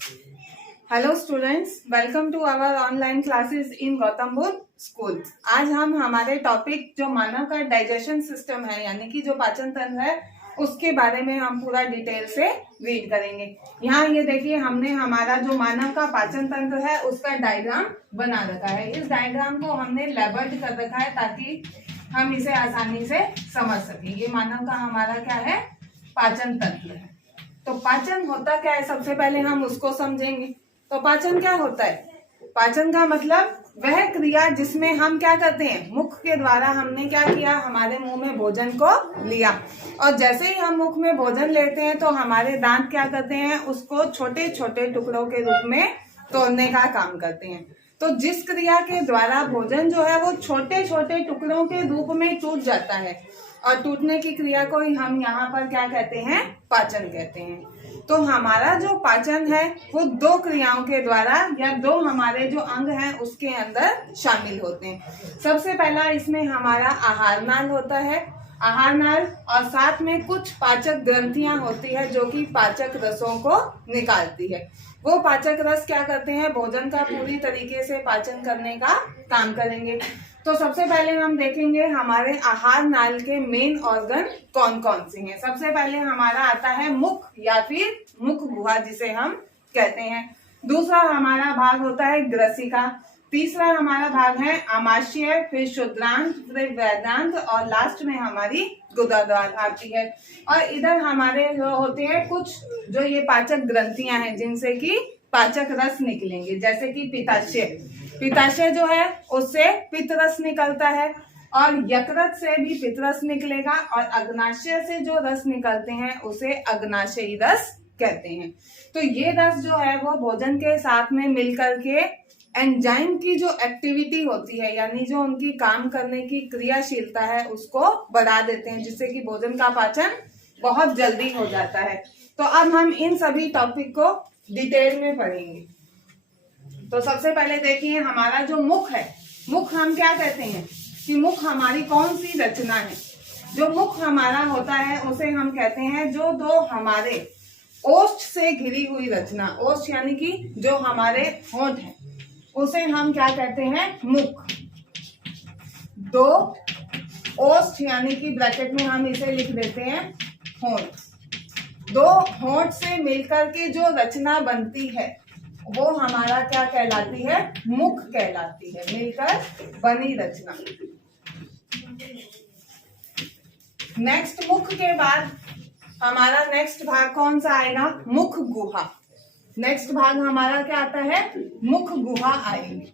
Hello students, welcome to our online classes in Gautam Buddha school. आज हम हमारे टॉपिक जो मानव का डाइजेशन सिस्टम है यानी कि जो पाचन तंत्र है उसके बारे में हम पूरा डिटेल से रीड करेंगे। यहाँ ये देखिए, हमने हमारा जो मानव का पाचन तंत्र है उसका डायग्राम बना रखा है। इस डायग्राम को हमने लेबल्ड कर रखा है ताकि हम इसे आसानी से समझ सकें। ये मानव का हमारा क्या है, पाचन तंत्र है। तो पाचन होता क्या है, सबसे पहले हम उसको समझेंगे। तो पाचन क्या होता है? पाचन का मतलब वह क्रिया जिसमें हम क्या करते हैं, मुख के द्वारा हमने क्या किया, हमारे मुंह में भोजन को लिया और जैसे ही हम मुख में भोजन लेते हैं तो हमारे दांत क्या करते हैं, उसको छोटे छोटे टुकड़ों के रूप में तोड़ने का काम करते हैं। तो जिस क्रिया के द्वारा भोजन जो है वो छोटे छोटे टुकड़ों के रूप में टूट जाता है और टूटने की क्रिया को ही हम यहाँ पर क्या कहते हैं, पाचन कहते हैं। तो हमारा जो पाचन है वो दो क्रियाओं के द्वारा या दो हमारे जो अंग हैं उसके अंदर शामिल होते हैं। सबसे पहला इसमें हमारा आहार नाल होता है, आहार नाल, और साथ में कुछ पाचक ग्रंथियां होती है जो कि पाचक रसों को निकालती है। वो पाचक रस क्या करते हैं, भोजन का पूरी तरीके से पाचन करने का काम करेंगे। तो सबसे पहले हम देखेंगे हमारे आहार नाल के मेन ऑर्गन कौन कौन से हैं। सबसे पहले हमारा आता है मुख या फिर मुख गुहा जिसे हम कहते हैं। दूसरा हमारा भाग होता है ग्रसिका। तीसरा हमारा भाग है आमाशय, फिर शुद्रांत, फिर वेदांत और लास्ट में हमारी गुदाद्वार आती है। और इधर हमारे जो होते हैं कुछ जो ये पाचक ग्रंथियां हैं जिनसे कि पाचक रस निकलेंगे, जैसे कि पित्ताशय। पित्ताशय जो है उससे पित्त रस निकलता है और यकृत से भी पित्त रस निकलेगा और अग्नाशय से जो रस निकलते हैं उसे अग्नाशयी रस कहते हैं। तो ये रस जो है वो भोजन के साथ में मिलकर के एंजाइम की जो एक्टिविटी होती है यानी जो उनकी काम करने की क्रियाशीलता है उसको बढ़ा देते हैं, जिससे कि भोजन का पाचन बहुत जल्दी हो जाता है। तो अब हम इन सभी टॉपिक को डिटेल में पढ़ेंगे। तो सबसे पहले देखिए हमारा जो मुख है, मुख हम क्या कहते हैं कि मुख हमारी कौन सी रचना है। जो मुख हमारा होता है उसे हम कहते हैं जो दो हमारे ओष्ठ से घिरी हुई रचना, ओष्ठ यानी कि जो हमारे होंठ है उसे हम क्या कहते हैं, मुख। दो ओष्ठ यानी कि ब्रैकेट में हम इसे लिख देते हैं होंठ। दो होंठ से मिलकर के जो रचना बनती है वो हमारा क्या कहलाती है, मुख कहलाती है, मिलकर बनी रचना। नेक्स्ट मुख के बाद हमारा नेक्स्ट भाग कौन सा आएगा, मुख गुहा। नेक्स्ट भाग हमारा क्या आता है, मुख गुहा आएगी।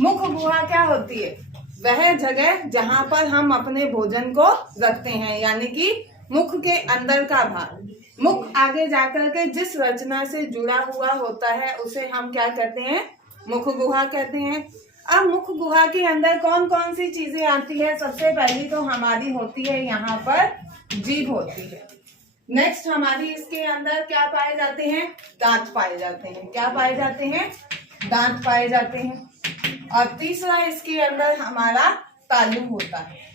मुख गुहा क्या होती है, वह जगह जहां पर हम अपने भोजन को रखते हैं यानी कि मुख के अंदर का भाग। मुख आगे जाकर के जिस रचना से जुड़ा हुआ होता है उसे हम क्या कहते हैं, मुख गुहा कहते हैं। अब मुख गुहा के अंदर कौन कौन सी चीजें आती है, सबसे पहली तो हमारी होती है यहाँ पर जीभ होती है। नेक्स्ट हमारी इसके अंदर क्या पाए जाते हैं, दांत पाए जाते हैं। क्या पाए जाते हैं, दांत पाए जाते हैं। और तीसरा इसके अंदर हमारा तालु होता है।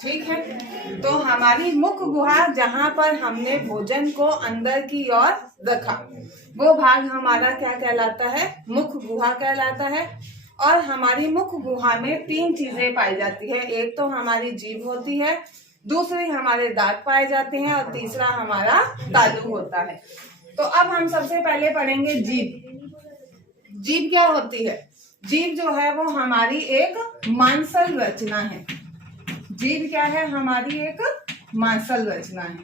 ठीक है, तो हमारी मुख गुहा जहां पर हमने भोजन को अंदर की ओर रखा वो भाग हमारा क्या कहलाता है, मुख गुहा कहलाता है। और हमारी मुख गुहा में तीन चीजें पाई जाती है, एक तो हमारी जीभ होती है, दूसरे हमारे दांत पाए जाते हैं और तीसरा हमारा तालु होता है। तो अब हम सबसे पहले पढ़ेंगे जीभ। जीभ क्या होती है, जीभ जो है वो हमारी एक मांसल रचना है। जीभ क्या है, हमारी एक मांसल रचना है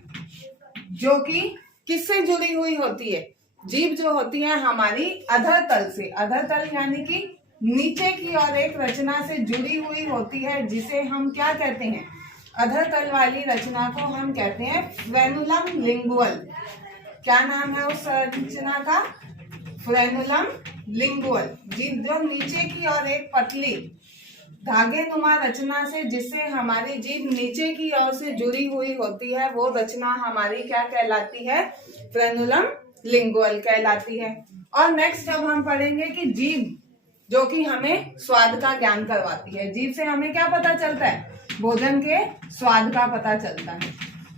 जो कि किससे जुड़ी हुई होती है, जीभ जो होती है हमारी अधर तल से, अधर तल यानी कि नीचे की ओर एक रचना से जुड़ी हुई होती है जिसे हम क्या कहते हैं, अधर तल वाली रचना को हम कहते हैं फ्रेनुलम लिंगुअल। क्या नाम है उस रचना का, फ्रेनुलम लिंगुअल। जीभ जो नीचे की ओर एक पतली धागे नुमा रचना से जिससे हमारी जीभ नीचे की ओर से जुड़ी हुई होती है वो रचना हमारी क्या कहलाती है, फ्रेनुलम लिंगुअल कहलाती है। और नेक्स्ट अब हम पढ़ेंगे कि जीभ जो कि हमें स्वाद का ज्ञान करवाती है। जीभ से हमें क्या पता चलता है, भोजन के स्वाद का पता चलता है।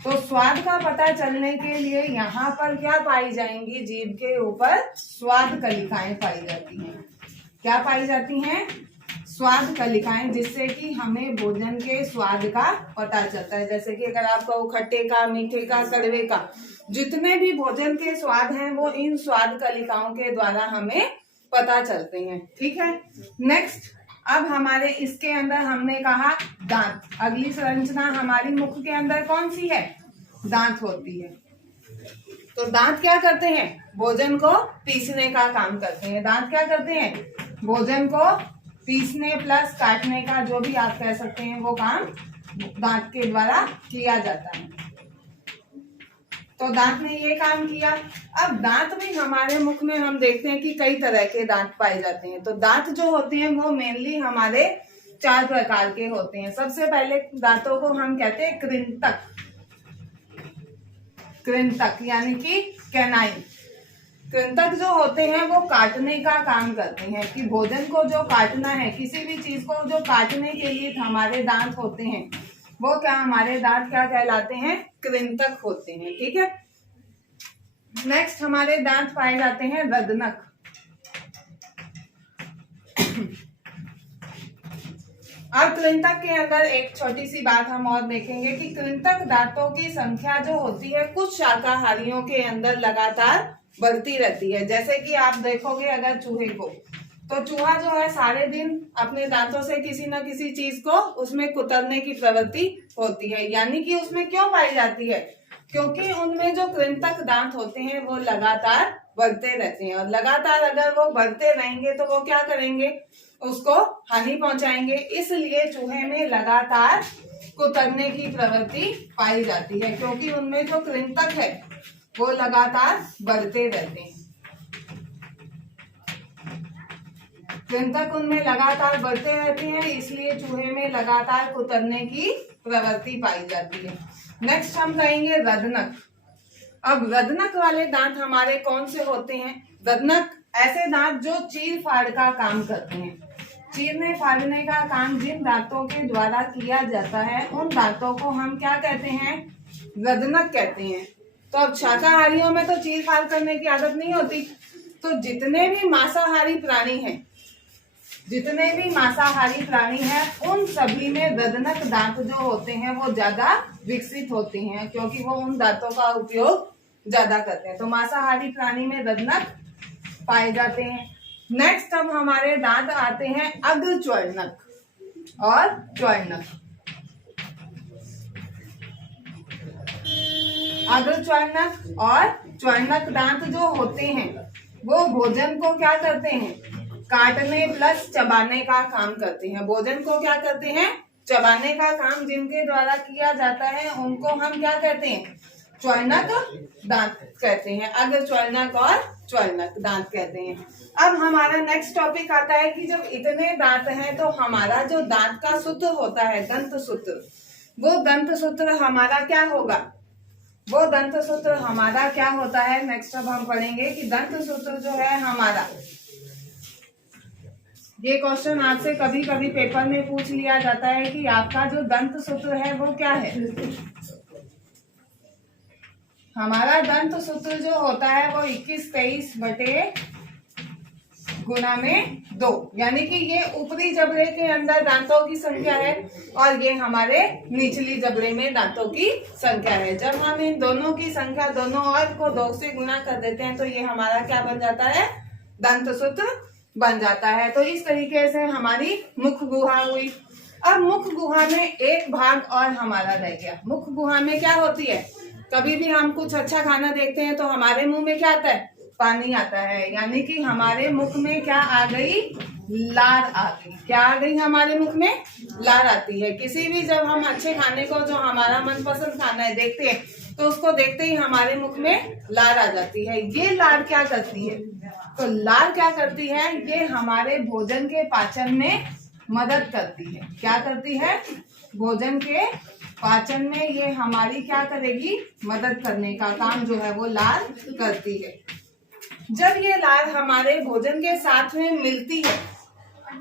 तो स्वाद का पता चलने के लिए यहाँ पर क्या पाई जाएंगी, जीभ के ऊपर स्वाद कलिकाएं पाई जाती हैं। क्या पाई जाती हैं? स्वाद कलिकाएं, जिससे कि हमें भोजन के स्वाद का पता चलता है। जैसे कि अगर आपको खट्टे का, मीठे का, कड़वे का, जितने भी भोजन के स्वाद हैं वो इन स्वाद कलिकाओं के द्वारा हमें पता चलते हैं। ठीक है, नेक्स्ट अब हमारे इसके अंदर हमने कहा दांत। अगली संरचना हमारी मुख के अंदर कौन सी है? दांत होती है। तो दांत क्या करते हैं? भोजन को पीसने का काम करते हैं। दांत क्या करते हैं? भोजन को पीसने प्लस काटने का, जो भी आप कह सकते हैं, वो काम दांत के द्वारा किया जाता है। तो दांत ने ये काम किया। अब दांत भी हमारे मुख में हम देखते हैं कि कई तरह के दांत पाए जाते हैं। तो दांत जो होते हैं वो मेनली हमारे 4 प्रकार के होते हैं। सबसे पहले दांतों को हम कहते हैं कृंतक। कृंतक यानी कि कैनाइन। कृंतक जो होते हैं वो काटने का काम करते हैं, कि भोजन को जो काटना है, किसी भी चीज को जो काटने के लिए हमारे दांत होते हैं, वो क्या हमारे दांत क्या कहलाते हैं? कृंतक होते हैं। ठीक है, नेक्स्ट हमारे दांत पाए जाते हैं रदनक। अब कृंतक के अंदर एक छोटी सी बात हम और देखेंगे कि कृंतक दांतों की संख्या जो होती है कुछ शाकाहारियों के अंदर लगातार बढ़ती रहती है। जैसे कि आप देखोगे अगर चूहे को, तो चूहा जो है सारे दिन अपने दांतों से किसी न किसी चीज को उसमें कुतरने की प्रवृत्ति होती है। यानी कि उसमें क्यों पाई जाती है? क्योंकि उनमें जो कृंतक दांत होते हैं वो लगातार बढ़ते रहते हैं, और लगातार अगर वो बढ़ते रहेंगे तो वो क्या करेंगे? उसको हानि पहुंचाएंगे। इसलिए चूहे में लगातार कुतरने की प्रवृत्ति पाई जाती है, क्योंकि उनमें जो कृंतक है वो लगातार बढ़ते रहते हैं। कृंतक उनमें लगातार बढ़ते रहते हैं, इसलिए चूहे में लगातार कुतरने की प्रवृत्ति पाई जाती है। नेक्स्ट हम कहेंगे रदनक। अब रदनक वाले दांत हमारे कौन से होते हैं? रदनक ऐसे दांत जो चीर फाड़ का काम करते हैं। चीरने फाड़ने का काम जिन दांतों के द्वारा किया जाता है उन दांतों को हम क्या कहते हैं? रदनक कहते हैं। तो अब शाकाहारियों में तो चीर फाड़ करने की आदत नहीं होती, तो जितने भी मांसाहारी प्राणी हैं, उन सभी में रदनक दांत जो होते हैं वो ज्यादा विकसित होते हैं, क्योंकि वो उन दांतों का उपयोग ज्यादा करते हैं। तो मांसाहारी प्राणी में रदनक पाए जाते हैं। नेक्स्ट अब हमारे दांत आते हैं अग्रच्वर्णक और च्वर्णक। अग्रच्वर्णक और च्वर्णक दांत जो होते हैं वो भोजन को क्या करते हैं? काटने प्लस चबाने का काम करते हैं। भोजन को क्या करते हैं? चबाने का काम जिनके द्वारा किया जाता है उनको हम क्या कहते हैं? च्वर्णक दांत कहते हैं। अग्रच्वर्णक और च्वर्णक दांत कहते हैं। अब हमारा नेक्स्ट टॉपिक आता है कि जब इतने दांत हैं तो हमारा जो दांत का सूत्र होता है, दंत सूत्र, वो दंत सूत्र हमारा क्या होगा? वो दंत सूत्र हमारा क्या होता है? नेक्स्ट अब हम पढ़ेंगे कि दंत सूत्र जो है हमारा, ये क्वेश्चन आपसे कभी कभी पेपर में पूछ लिया जाता है कि आपका जो दंत सूत्र है वो क्या है? हमारा दंत सूत्र जो होता है वो 21-23 बटे गुना में 2, यानी कि ये ऊपरी जबड़े के अंदर दांतों की संख्या है और ये हमारे निचली जबड़े में दांतों की संख्या है। जब हम इन दोनों की संख्या दोनों और को 2 से गुना कर देते हैं तो ये हमारा क्या बन जाता है? दंत सूत्र बन जाता है। तो इस तरीके से हमारी मुख गुहा हुई। अब मुख गुहा में एक भाग और हमारा रह गया। मुख गुहा में क्या होती है? कभी भी हम कुछ अच्छा खाना देखते हैं तो हमारे मुंह में क्या आता है? पानी आता है, यानी कि हमारे मुख में क्या आ गई? लार आ गई। क्या आ गई? हमारे मुख में लार आती है। किसी भी जब हम अच्छे खाने को, जो हमारा मनपसंद खाना है, देखते हैं तो उसको देखते ही हमारे मुख में लार आ जाती है। ये लार क्या करती है? तो लार क्या करती है? ये हमारे भोजन के पाचन में मदद करती है। क्या करती है? भोजन के पाचन में ये हमारी क्या करेगी? मदद करने का काम जो है वो लार करती है। जब ये लार हमारे भोजन के साथ में मिलती है,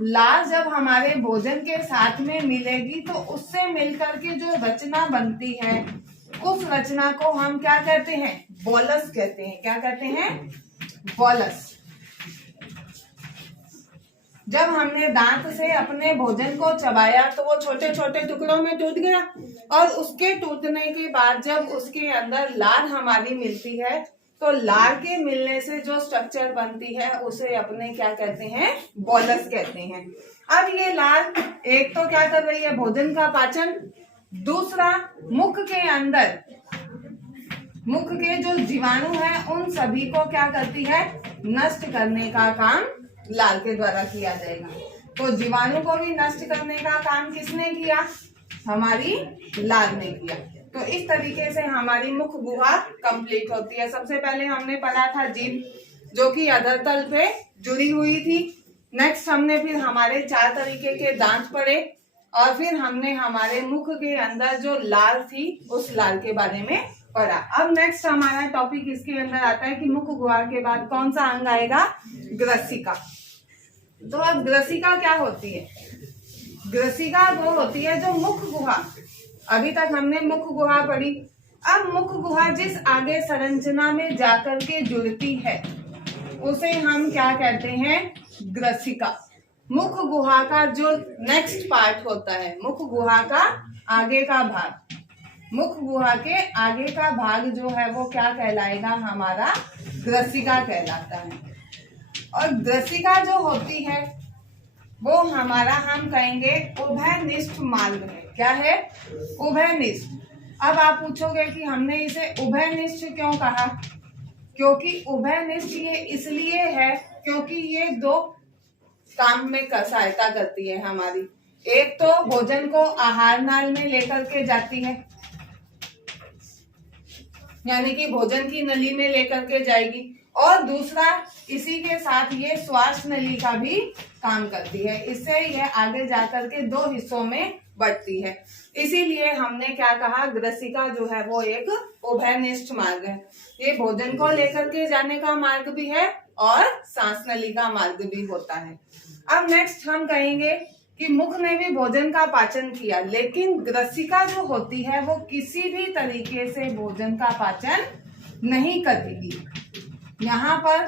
लार जब हमारे भोजन के साथ में मिलेगी तो उससे मिलकर के जो रचना बनती है उस रचना को हम क्या कहते हैं? बोलस कहते हैं। क्या कहते हैं? बोलस। जब हमने दांत से अपने भोजन को चबाया तो वो छोटे छोटे टुकड़ों में टूट गया, और उसके टूटने के बाद जब उसके अंदर लार हमारी मिलती है तो लार के मिलने से जो स्ट्रक्चर बनती है उसे अपने क्या कहते हैं? बोलस कहते हैं। अब ये लार एक तो क्या कर रही है? भोजन का पाचन। दूसरा, मुख के अंदर मुख के जो जीवाणु है उन सभी को क्या करती है? नष्ट करने का काम लार के द्वारा किया जाएगा। तो जीवाणु को भी नष्ट करने का काम किसने किया? हमारी लार ने किया। तो इस तरीके से हमारी मुख गुहा कंप्लीट होती है। सबसे पहले हमने पढ़ा था जीभ, जो कि अधरतल पे जुड़ी हुई थी। नेक्स्ट हमने फिर हमारे 4 तरीके के दांत पढ़े, और फिर हमने हमारे मुख के अंदर जो लार थी उस लार के बारे में पढ़ा। अब नेक्स्ट हमारा टॉपिक इसके अंदर आता है कि मुख गुहा के बाद कौन सा अंग आएगा? ग्रसिका। तो अब ग्रसिका क्या होती है? ग्रसिका वो होती है जो मुख गुहा, अभी तक हमने मुख गुहा पढ़ी। अब मुख गुहा जिस आगे संरचना में जाकर के जुड़ती है उसे हम क्या कहते हैं? ग्रसिका। मुख गुहा का जो नेक्स्ट पार्ट होता है, मुख गुहा का आगे का भाग, मुख गुहा के आगे का भाग जो है वो क्या कहलाएगा? हमारा ग्रसिका कहलाता है। और ग्रसिका जो होती है वो हमारा हम कहेंगे उभयनिष्ठ मार्ग है। क्या है? उभयनिष्ठ। अब आप पूछोगे कि हमने इसे उभयनिष्ठ क्यों कहा? क्योंकि उभयनिष्ठ ये इसलिए है क्योंकि ये 2 काम में सहायता करती है हमारी। एक तो भोजन को आहार नाल में लेकर के जाती है, यानी कि भोजन की नली में लेकर के जाएगी, और दूसरा इसी के साथ ये श्वास नली का भी काम करती है। इससे यह आगे जाकर के 2 हिस्सों में बढ़ती है। इसीलिए हमने क्या कहा? ग्रसिका जो है वो एक उभयनिष्ठ मार्ग है। ये भोजन को लेकर के जाने का मार्ग भी है और सांस नली का मार्ग भी होता है। अब नेक्स्ट हम कहेंगे कि मुख ने भी भोजन का पाचन किया, लेकिन ग्रसिका जो होती है वो किसी भी तरीके से भोजन का पाचन नहीं करेगी। यहाँ पर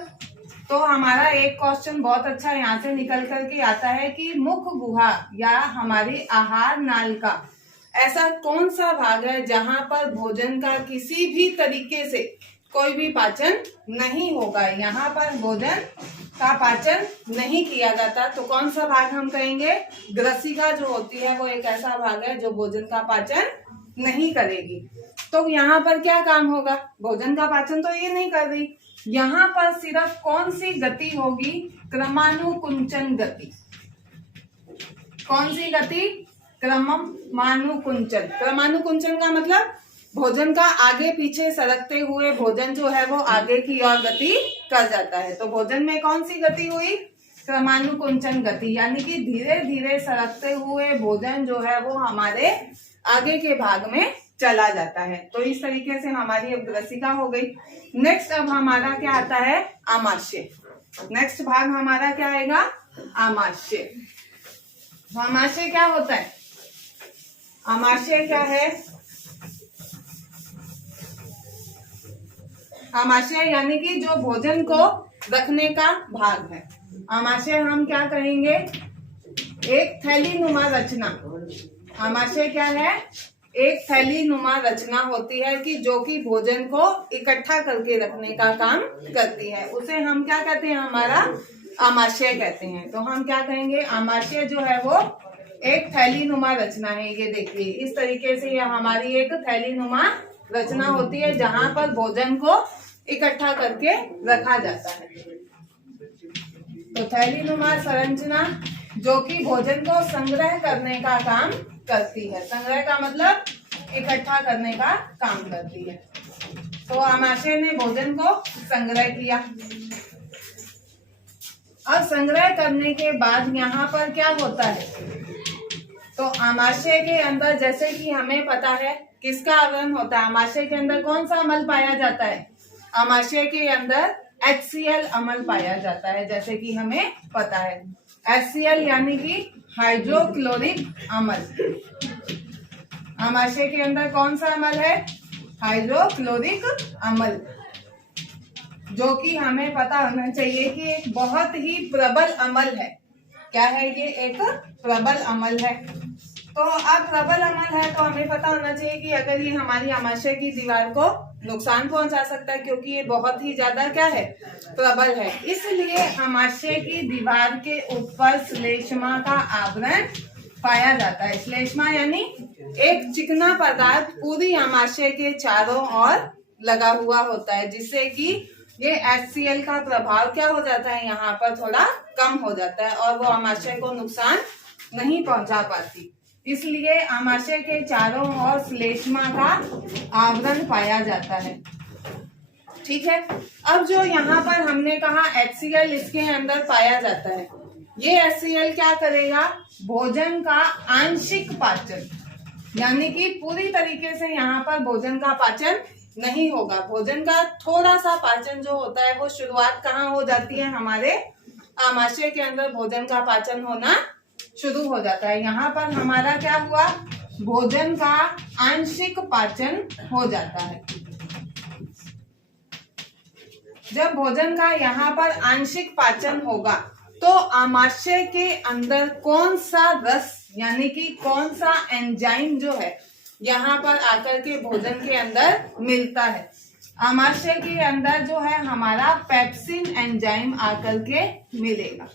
तो हमारा एक क्वेश्चन बहुत अच्छा यहाँ से निकल करके आता है कि मुख गुहा या हमारी आहार नाल का ऐसा कौन सा भाग है जहाँ पर भोजन का किसी भी तरीके से कोई भी पाचन नहीं होगा? यहाँ पर भोजन का पाचन नहीं किया जाता, तो कौन सा भाग हम कहेंगे? ग्रसिका जो होती है वो एक ऐसा भाग है जो भोजन का पाचन नहीं करेगी। तो यहाँ पर क्या काम होगा? भोजन का पाचन तो ये नहीं कर रही, यहाँ पर सिर्फ कौन सी गति होगी? क्रमानुकुंचन गति। कौन सी गति? क्रमानुकुंचन। क्रमानुकुंचन का मतलब भोजन का आगे पीछे सरकते हुए भोजन जो है वो आगे की ओर गति कर जाता है। तो भोजन में कौन सी गति हुई? क्रमानुकुंचन गति, यानी कि धीरे धीरे सरकते हुए भोजन जो है वो हमारे आगे के भाग में चला जाता है। तो इस तरीके से हमारी अब ग्रसिका हो गई। नेक्स्ट अब हमारा क्या आता है? आमाशय। नेक्स्ट भाग हमारा क्या आएगा? आमाशय। आमाशय क्या होता है? आमाशय क्या है? आमाशय यानी कि जो भोजन को रखने का भाग है। आमाशय हम क्या कहेंगे? एक थैली नुमा रचना। आमाशय क्या है? एक थैली नुमा रचना होती है कि जो कि भोजन को इकट्ठा करके रखने का काम करती है। उसे हम क्या कहते हैं? हमारा आमाशय कहते हैं। तो हम क्या कहेंगे? आमाशय जो है वो एक थैली नुमा रचना है। ये देखिए इस तरीके से यह हमारी एक थैली नुमा रचना होती है जहां पर भोजन को इकट्ठा करके रखा जाता है। तो थैली नुमा संरचना जो कि भोजन को संग्रह करने का काम करती है। संग्रह का मतलब इकट्ठा करने का काम करती है। तो आमाशय ने भोजन को संग्रह किया। अब संग्रह करने के बाद यहाँ पर क्या होता है? तो आमाशय के अंदर जैसे कि हमें पता है किसका आवरण होता है? आमाशय के अंदर कौन सा अम्ल पाया जाता है? आमाशय के अंदर HCl अम्ल पाया जाता है, जैसे कि हमें पता है। HCl यानी कि हाइड्रोक्लोरिक अम्ल। आमाशय के अंदर कौन सा अम्ल है? हाइड्रोक्लोरिक अम्ल, जो कि हमें पता होना चाहिए कि एक बहुत ही प्रबल अम्ल है। क्या है ये? एक प्रबल अम्ल है। तो अब प्रबल अम्ल है तो हमें पता होना चाहिए कि अगर ये हमारी आमाशय की दीवार को नुकसान पहुंचा सकता है, क्योंकि ये बहुत ही ज्यादा क्या है? प्रबल है। इसलिए आमाशय की दीवार के ऊपर श्लेष्मा का आवरण पाया जाता है। श्लेष्मा यानी एक चिकना पदार्थ पूरी आमाशय के चारों ओर लगा हुआ होता है, जिससे कि ये HCl का प्रभाव क्या हो जाता है? यहाँ पर थोड़ा कम हो जाता है और वो आमाशय को नुकसान नहीं पहुंचा पाती। इसलिए आमाशय के चारों ओर श्लेष्मा का आवरण पाया जाता है। ठीक है। अब जो यहाँ पर हमने कहा HCl इसके अंदर पाया जाता है, ये HCl क्या करेगा? भोजन का आंशिक पाचन, यानी कि पूरी तरीके से यहाँ पर भोजन का पाचन नहीं होगा। भोजन का थोड़ा सा पाचन जो होता है वो शुरुआत कहाँ हो जाती है? हमारे आमाशय के अंदर भोजन का पाचन होना शुरू हो जाता है। यहाँ पर हमारा क्या हुआ? भोजन का आंशिक पाचन हो जाता है। जब भोजन का यहाँ पर आंशिक पाचन होगा तो आमाशय के अंदर कौन सा रस यानी कि कौन सा एंजाइम जो है यहाँ पर आकर के भोजन के अंदर मिलता है? आमाशय के अंदर जो है हमारा पेप्सिन एंजाइम आकर के मिलेगा।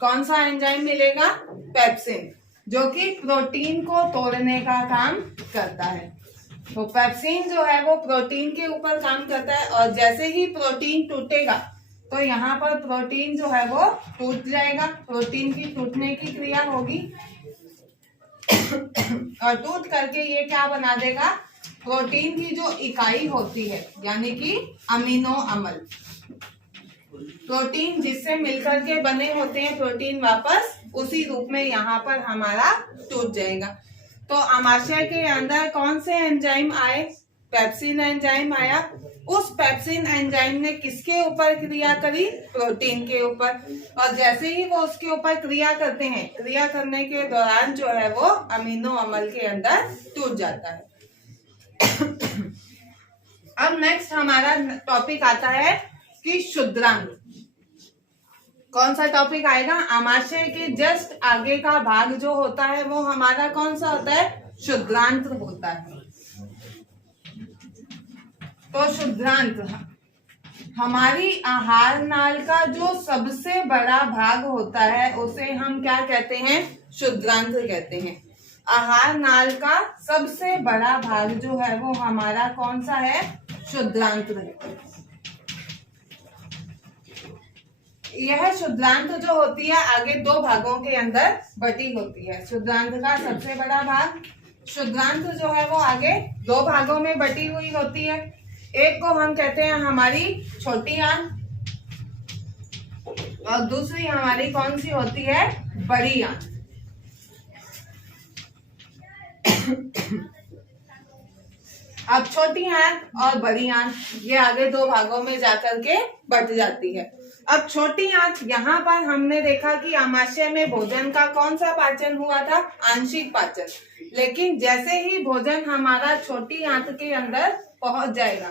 कौन सा एंजाइम मिलेगा? पेप्सिन, जो कि प्रोटीन को तोड़ने का काम करता है। तो पेप्सिन जो है वो प्रोटीन के ऊपर काम करता है और जैसे ही प्रोटीन टूटेगा तो यहाँ पर प्रोटीन जो है वो टूट जाएगा। प्रोटीन की टूटने की क्रिया होगी और टूट करके ये क्या बना देगा? प्रोटीन की जो इकाई होती है यानी कि अमीनो अम्ल, प्रोटीन जिससे मिलकर के बने होते हैं प्रोटीन, वापस उसी रूप में यहाँ पर हमारा टूट जाएगा। तो आमाशय के अंदर कौन से एंजाइम आए? पेप्सिन एंजाइम आया। उस पेप्सिन एंजाइम ने किसके ऊपर क्रिया करी? प्रोटीन के ऊपर। और जैसे ही वो उसके ऊपर क्रिया करते हैं, क्रिया करने के दौरान जो है वो अमीनो अम्ल के अंदर टूट जाता है। अब नेक्स्ट हमारा टॉपिक आता है कि शुद्रांत। कौन सा टॉपिक आएगा? आमाशय के जस्ट आगे का भाग जो होता है वो हमारा कौन सा होता है? शुद्रांत होता है। तो शुद्रांत हमारी आहार नाल का जो सबसे बड़ा भाग होता है उसे हम क्या कहते हैं? शुद्रांत कहते हैं। आहार नाल का सबसे बड़ा भाग जो है वो हमारा कौन सा है? शुद्रांत है। यह शुद्रांत जो होती है आगे दो भागों के अंदर बटी होती है। शुद्रांत का सबसे बड़ा भाग, शुद्रांत जो है वो आगे दो भागों में बटी हुई होती है। एक को हम कहते हैं हमारी छोटी आंत और दूसरी हमारी कौन सी होती है? बड़ी आंत। अब छोटी आंत और बड़ी आंत ये आगे दो भागों में जाकर के बट जाती है। अब छोटी आंत, यहाँ पर हमने देखा कि आमाशय में भोजन का कौन सा पाचन हुआ था? आंशिक पाचन। लेकिन जैसे ही भोजन हमारा छोटी आंत के अंदर पहुंच जाएगा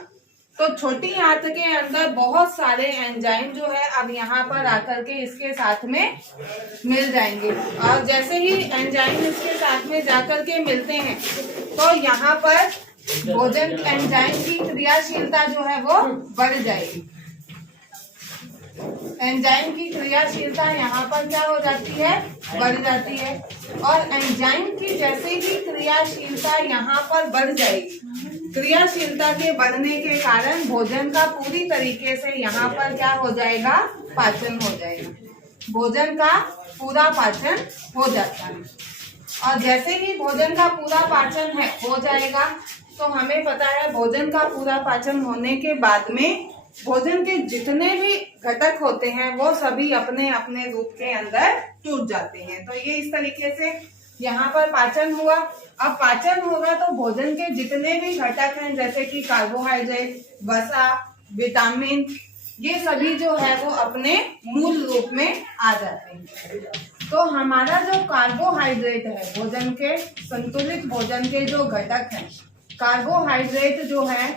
तो छोटी आंत के अंदर बहुत सारे एंजाइम जो है अब यहाँ पर आकर के इसके साथ में मिल जाएंगे। और जैसे ही एंजाइम इसके साथ में जाकर के मिलते हैं तो यहाँ पर भोजन एंजाइम की क्रियाशीलता जो है वो बढ़ जाएगी। एंजाइम की क्रियाशीलता यहाँ पर क्या हो जाती है? बढ़ जाती है। और एंजाइम की जैसे ही क्रियाशीलता यहाँ पर बढ़ जाएगी, क्रियाशीलता के बढ़ने के कारण भोजन का पूरी तरीके से यहाँ पर क्या हो जाएगा? पाचन हो जाएगा। भोजन का पूरा पाचन हो जाता है। और जैसे ही भोजन का पूरा पाचन हो जाएगा तो हमें पता है भोजन का पूरा पाचन होने के बाद में भोजन के जितने भी घटक होते हैं वो सभी अपने अपने रूप के अंदर टूट जाते हैं। तो ये इस तरीके से यहाँ पर पाचन हुआ। अब पाचन होगा तो भोजन के जितने भी घटक हैं जैसे कि कार्बोहाइड्रेट, वसा, विटामिन, ये सभी जो है वो अपने मूल रूप में आ जाते हैं। तो हमारा जो कार्बोहाइड्रेट है, भोजन के संतुलित भोजन के जो घटक हैं कार्बोहाइड्रेट जो है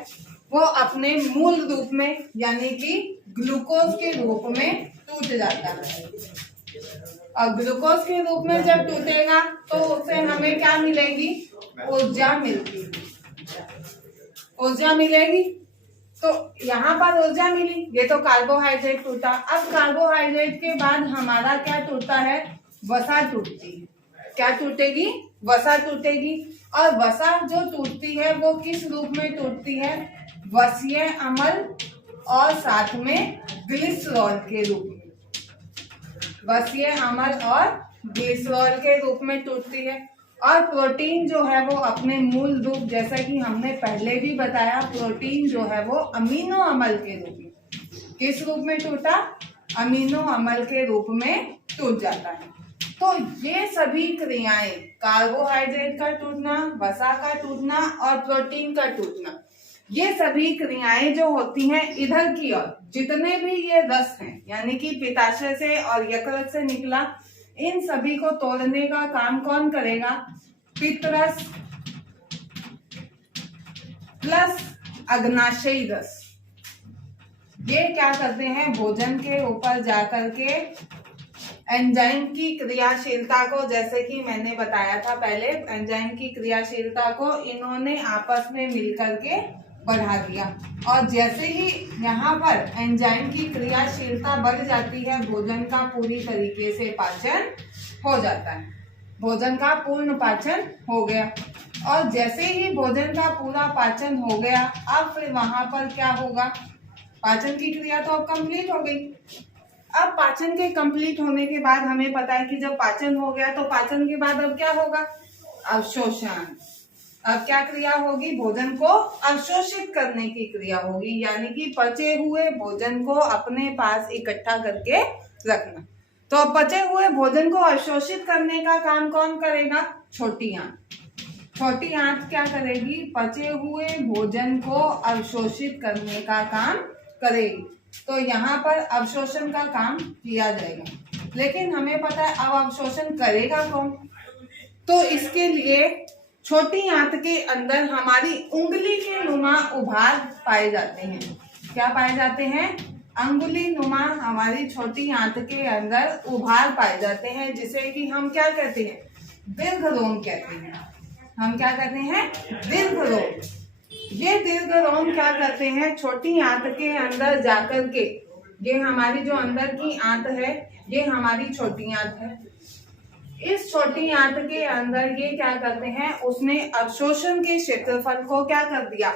वो अपने मूल रूप में यानी कि ग्लूकोज के रूप में टूट जाता है। और ग्लूकोज के रूप में जब टूटेगा तो उससे हमें क्या मिलेगी? ऊर्जा मिलती है, ऊर्जा मिलेगी। तो यहाँ पर ऊर्जा मिली, ये तो कार्बोहाइड्रेट टूटा। अब कार्बोहाइड्रेट के बाद हमारा क्या टूटता है? वसा टूटती है। क्या टूटेगी? वसा टूटेगी। और वसा जो टूटती है वो किस रूप में टूटती है? वसीय अम्ल और साथ में ग्लिसरॉल के रूप में। वसीय अम्ल और ग्लिसरॉल के रूप में टूटती है। और प्रोटीन जो है वो अपने मूल रूप, जैसा कि हमने पहले भी बताया, प्रोटीन जो है वो अमीनो अम्ल के रूप में, किस रूप में टूटा? अमीनो अम्ल के रूप में टूट जाता है। तो ये सभी क्रियाएं, कार्बोहाइड्रेट का टूटना, वसा का टूटना और प्रोटीन का टूटना, ये सभी क्रियाएं जो होती हैं इधर की ओर, जितने भी ये रस हैं यानी कि पित्ताशय से और यकृत से निकला, इन सभी को तोड़ने का काम कौन करेगा? पित्तरस प्लस अग्नाशयी रस, ये क्या करते हैं? भोजन के ऊपर जाकर के एंजाइम की क्रियाशीलता को, जैसे कि मैंने बताया था पहले, एंजाइम की क्रियाशीलता को इन्होंने आपस में मिलकर के बढ़ा दिया। और जैसे ही यहाँ पर एंजाइम की क्रियाशीलता बढ़ जाती है, भोजन का पूरी तरीके से पाचन हो जाता है, भोजन का पूर्ण पाचन हो गया। और जैसे ही भोजन का पूरा पाचन हो गया, अब फिर वहां पर क्या होगा? पाचन की क्रिया तो अब कंप्लीट हो गई। अब पाचन के कंप्लीट होने के बाद हमें पता है कि जब पाचन हो गया तो पाचन के बाद अब क्या होगा? अवशोषण। अब क्या क्रिया होगी? भोजन को अवशोषित करने की क्रिया होगी, यानी कि पचे हुए भोजन को अपने पास इकट्ठा करके रखना। तो पचे हुए भोजन को अवशोषित करने का काम कौन करेगा? छोटी आंत। छोटी आंत क्या करेगी? पचे हुए भोजन को अवशोषित करने का काम करेगी। तो यहाँ पर अवशोषण का काम किया जाएगा। लेकिन हमें पता है अब अवशोषण करेगा कौन? तो इसके लिए छोटी आंत के अंदर हमारी उंगली के नुमा उभार पाए जाते हैं। क्या पाए जाते हैं? अंगुली नुमा हमारी छोटी आंत के अंदर उभार पाए जाते हैं, जिसे कि हम क्या कहते हैं? दीर्घरोम कहते हैं। हम क्या कहते हैं? दीर्घरोम। ये दीर्घरोम क्या करते हैं? छोटी आंत के अंदर जाकर के, ये हमारी जो अंदर की आंत है, ये हमारी छोटी आंत है। इस छोटी आंत के अंदर ये क्या करते हैं? उसने अवशोषण के क्षेत्रफल को क्या कर दिया?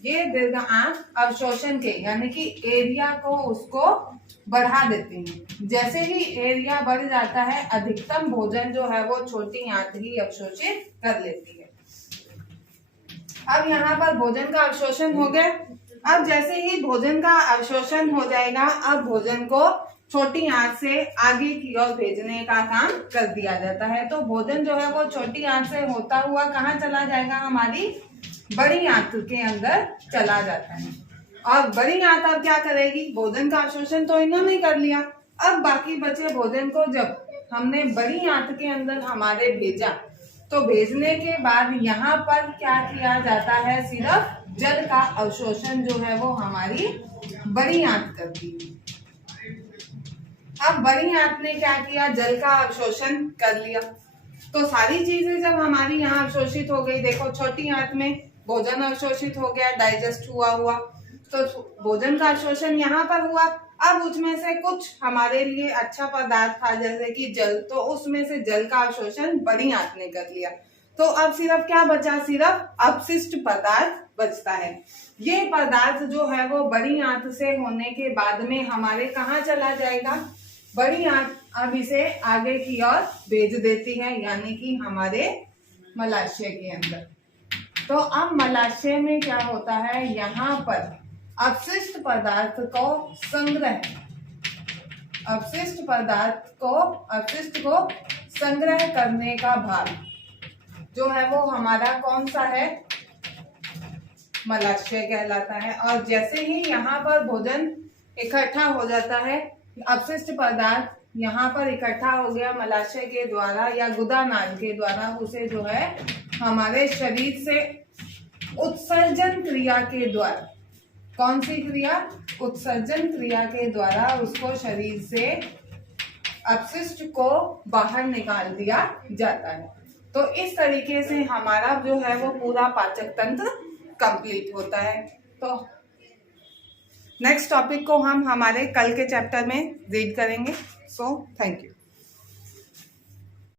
ये दीर्घ आंत अवशोषण के यानी कि एरिया को उसको बढ़ा देते हैं। जैसे ही एरिया बढ़ जाता है, अधिकतम भोजन जो है वो छोटी आंत ही अवशोषित कर लेती है। अब यहाँ पर भोजन का अवशोषण हो गया। अब जैसे ही भोजन का अवशोषण हो जाएगा, अब भोजन को छोटी आंत से आगे की ओर भेजने का काम कर दिया जाता है। तो भोजन जो है वो छोटी आंत से होता हुआ कहाँ चला जाएगा? हमारी बड़ी आंत के अंदर चला जाता है। और बड़ी आंत अब क्या करेगी? भोजन का अवशोषण तो इन्होंने कर लिया। अब बाकी बचे भोजन को जब हमने बड़ी आंत के अंदर हमारे भेजा, तो भेजने के बाद यहाँ पर क्या किया जाता है? सिर्फ जल का अवशोषण जो है वो हमारी बड़ी आंत करती है। अब बड़ी आंत ने क्या किया? जल का अवशोषण कर लिया। तो सारी चीजें जब हमारी यहाँ अवशोषित हो गई, देखो छोटी आंत में भोजन अवशोषित हो गया, डाइजेस्ट हुआ, तो भोजन का अवशोषण यहाँ पर हुआ। अब उसमें से कुछ हमारे लिए अच्छा पदार्थ था जैसे कि जल, तो उसमें से जल का अवशोषण बड़ी आंत ने कर लिया। तो अब सिर्फ क्या बचा? सिर्फ अपशिष्ट पदार्थ बचता है। ये पदार्थ जो है वो बड़ी आंत से होने के बाद में हमारे कहाँ चला जाएगा? बड़ी आंत अब इसे आगे की ओर भेज देती है, यानी कि हमारे मलाशय के अंदर। तो अब मलाशय में क्या होता है? यहाँ पर अपशिष्ट पदार्थ को संग्रह करने का भाग जो है वो हमारा कौन सा है? मलाशय कहलाता है। और जैसे ही यहाँ पर भोजन इकट्ठा हो जाता है, अपशिष्ट पदार्थ यहाँ पर इकट्ठा हो गया मलाशय के द्वारा या गुदा नाल के द्वारा, उसे जो है हमारे शरीर से उत्सर्जन क्रिया के द्वारा, कौन सी क्रिया? उत्सर्जन क्रिया के द्वारा उसको शरीर से अपशिष्ट को बाहर निकाल दिया जाता है। तो इस तरीके से हमारा जो है वो पूरा पाचक तंत्र कंप्लीट होता है। तो नेक्स्ट टॉपिक को हम हमारे कल के चैप्टर में रीड करेंगे। So thank you.